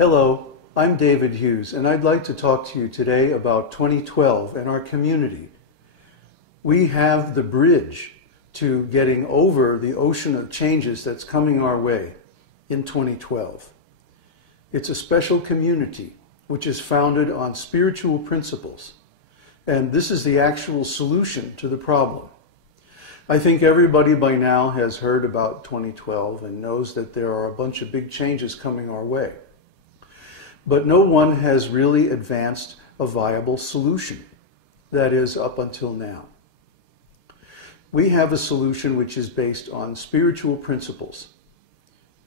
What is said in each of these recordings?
Hello, I'm David Hughes, and I'd like to talk to you today about 2012 and our community. We have the bridge to getting over the ocean of changes that's coming our way in 2012. It's a special community which is founded on spiritual principles, and this is the actual solution to the problem. I think everybody by now has heard about 2012 and knows that there are a bunch of big changes coming our way. But no one has really advanced a viable solution, that is, up until now. We have a solution which is based on spiritual principles,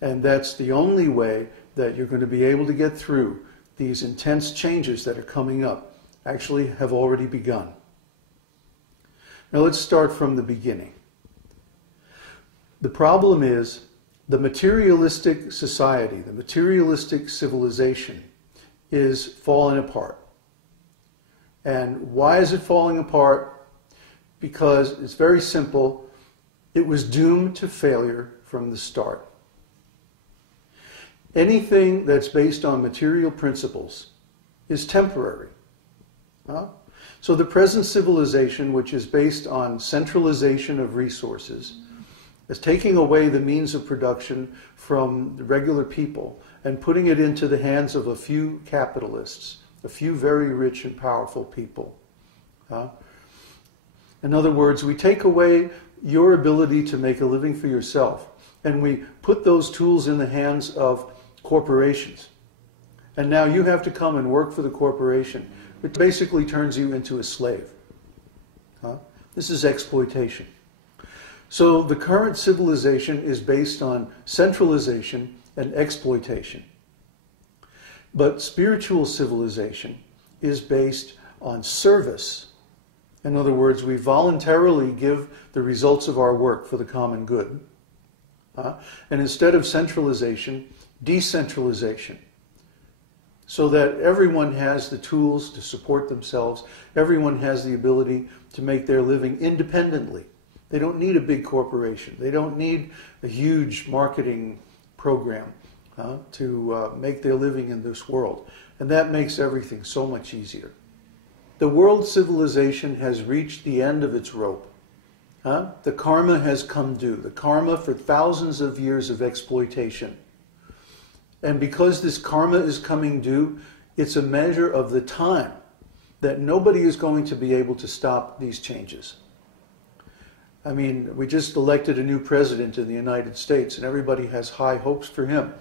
and that's the only way that you're going to be able to get through these intense changes that are coming up, actually have already begun. Now let's start from the beginning. The problem is the materialistic society, the materialistic civilization is falling apart. And why is it falling apart? Because it's very simple. It was doomed to failure from the start. Anything that's based on material principles is temporary. So the present civilization, which is based on centralization of resources, is taking away the means of production from the regular people and putting it into the hands of a few capitalists, a few very rich and powerful people. In other words, we take away your ability to make a living for yourself, and we put those tools in the hands of corporations. And now you have to come and work for the corporation, which basically turns you into a slave. This is exploitation. So the current civilization is based on centralization and exploitation. But spiritual civilization is based on service. In other words, we voluntarily give the results of our work for the common good. And instead of centralization, decentralization. So that everyone has the tools to support themselves. Everyone has the ability to make their living independently. They don't need a big corporation. They don't need a huge marketing program to make their living in this world. And that makes everything so much easier. The world civilization has reached the end of its rope. The karma has come due. The karma for thousands of years of exploitation. And because this karma is coming due, it's a measure of the time that nobody is going to be able to stop these changes. I mean, we just elected a new president in the United States, and everybody has high hopes for him.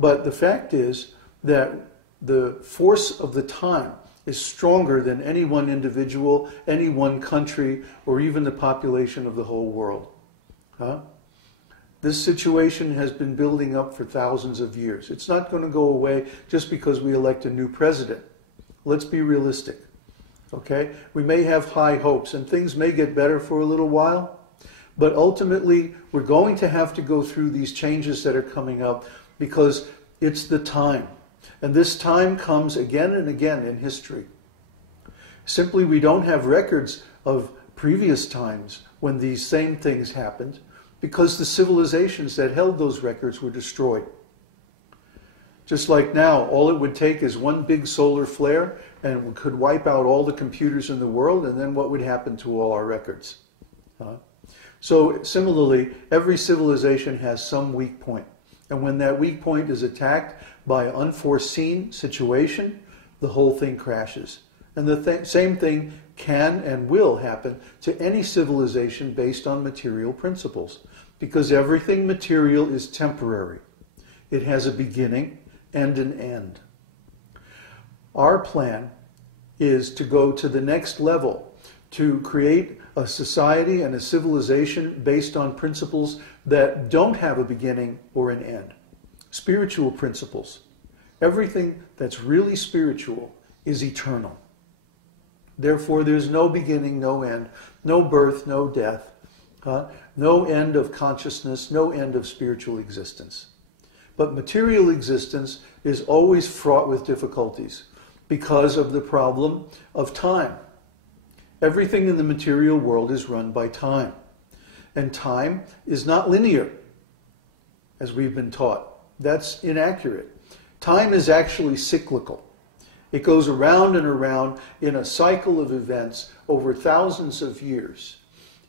But the fact is that the force of the time is stronger than any one individual, any one country, or even the population of the whole world. This situation has been building up for thousands of years. It's not going to go away just because we elect a new president. Let's be realistic. Okay? We may have high hopes and things may get better for a little while, but ultimately we're going to have to go through these changes that are coming up because it's the time. And this time comes again and again in history. Simply, we don't have records of previous times when these same things happened because the civilizations that held those records were destroyed. Just like now, all it would take is one big solar flare and we could wipe out all the computers in the world, and then what would happen to all our records? So similarly, every civilization has some weak point. And when that weak point is attacked by an unforeseen situation, the whole thing crashes. And the same thing can and will happen to any civilization based on material principles, because everything material is temporary. It has a beginning and an end. Our plan is to go to the next level, to create a society and a civilization based on principles that don't have a beginning or an end. Spiritual principles. Everything that's really spiritual is eternal. Therefore, there's no beginning, no end, no birth, no death, no end of consciousness, no end of spiritual existence. But material existence is always fraught with difficulties because of the problem of time. Everything in the material world is run by time. And time is not linear, as we've been taught. That's inaccurate. Time is actually cyclical. It goes around and around in a cycle of events over thousands of years.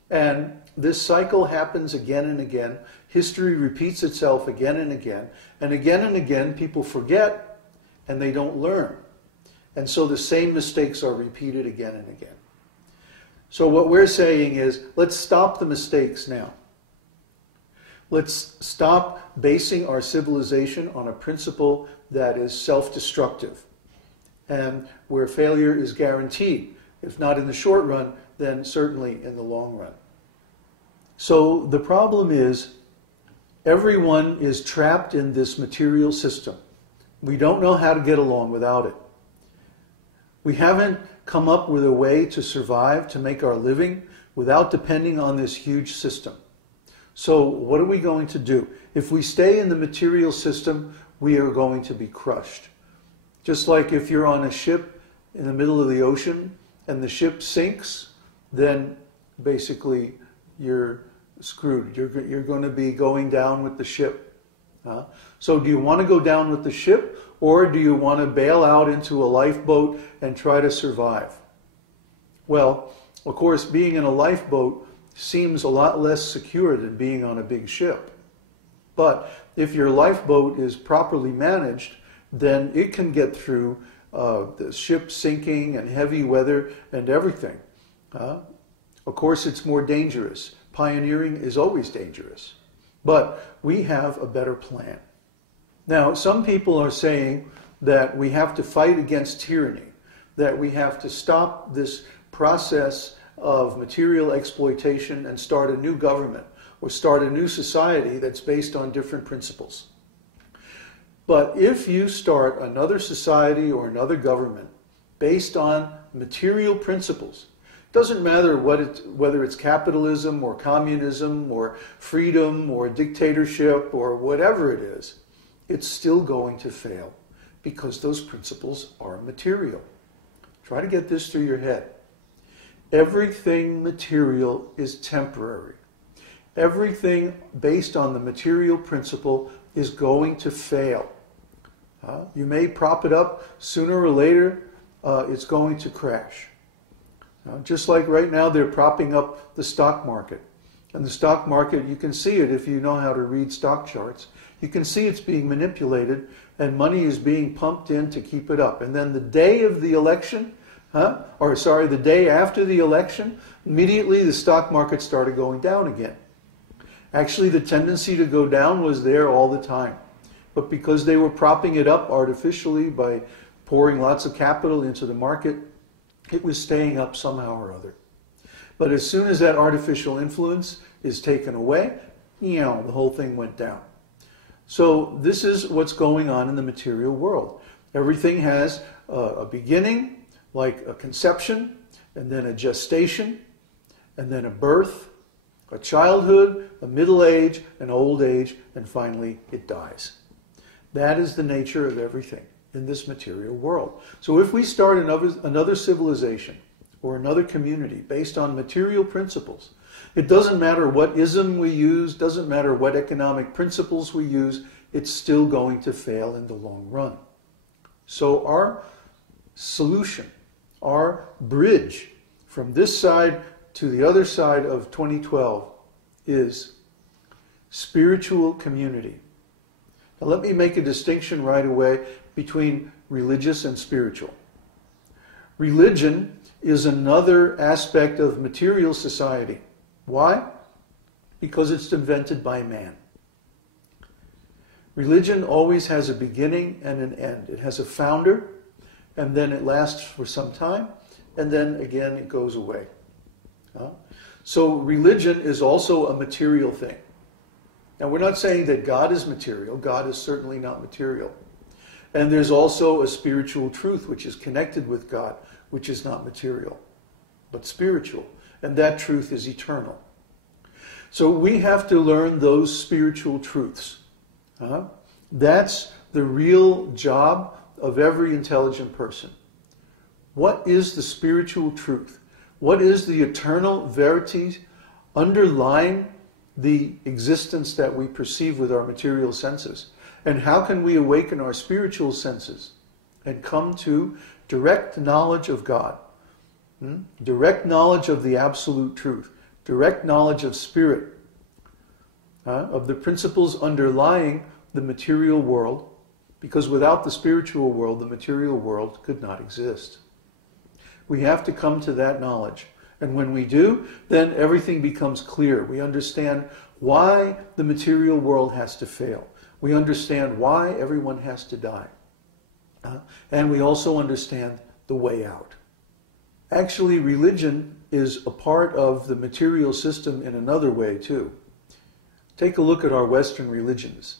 And this cycle happens again and again. History repeats itself again and again. And again, people forget and they don't learn. And so the same mistakes are repeated again and again. So what we're saying is, let's stop the mistakes now. Let's stop basing our civilization on a principle that is self-destructive and where failure is guaranteed. If not in the short run, then certainly in the long run. So the problem is, everyone is trapped in this material system. We don't know how to get along without it. We haven't come up with a way to survive, to make our living, without depending on this huge system. So what are we going to do? If we stay in the material system, we are going to be crushed. Just like if you're on a ship in the middle of the ocean and the ship sinks, then basically you're screwed. You're going to be going down with the ship. So do you want to go down with the ship, or do you want to bail out into a lifeboat and try to survive? Well, of course, being in a lifeboat seems a lot less secure than being on a big ship. But if your lifeboat is properly managed, then it can get through the ship sinking and heavy weather and everything. Of course, it's more dangerous. Pioneering is always dangerous. But we have a better plan. Now, some people are saying that we have to fight against tyranny, that we have to stop this process of material exploitation and start a new government or start a new society that's based on different principles. But if you start another society or another government based on material principles, doesn't matter whether it's capitalism or communism or freedom or dictatorship or whatever it is, it's still going to fail because those principles are material. Try to get this through your head. Everything material is temporary. Everything based on the material principle is going to fail. You may prop it up, sooner or later it's going to crash. Just like right now they're propping up the stock market. And the stock market, you can see it if you know how to read stock charts. You can see it's being manipulated and money is being pumped in to keep it up. And then the day of the election, the day after the election, immediately the stock market started going down again. Actually, the tendency to go down was there all the time. But because they were propping it up artificially by pouring lots of capital into the market, it was staying up somehow or other. But as soon as that artificial influence is taken away, the whole thing went down. So this is what's going on in the material world. Everything has a beginning, like a conception, and then a gestation, and then a birth, a childhood, a middle age, an old age, and finally it dies. That is the nature of everything in this material world. So if we start another civilization or another community based on material principles, it doesn't matter what ism we use, doesn't matter what economic principles we use, it's still going to fail in the long run. So our solution, our bridge from this side to the other side of 2012 is spiritual community. Now let me make a distinction right away between religious and spiritual. Religion is another aspect of material society. Why? Because it's invented by man. Religion always has a beginning and an end. It has a founder, and then it lasts for some time, and then again it goes away. So religion is also a material thing. Now we're not saying that God is material. God is certainly not material. And there's also a spiritual truth which is connected with God, which is not material, but spiritual. And that truth is eternal. So we have to learn those spiritual truths. That's the real job of every intelligent person. What is the spiritual truth? What is the eternal verity underlying the existence that we perceive with our material senses? And how can we awaken our spiritual senses and come to direct knowledge of God, direct knowledge of the absolute truth, direct knowledge of spirit, of the principles underlying the material world, because without the spiritual world, the material world could not exist. We have to come to that knowledge. And when we do, then everything becomes clear. We understand why the material world has to fail. We understand why everyone has to die. And we also understand the way out. Actually, religion is a part of the material system in another way too. Take a look at our Western religions.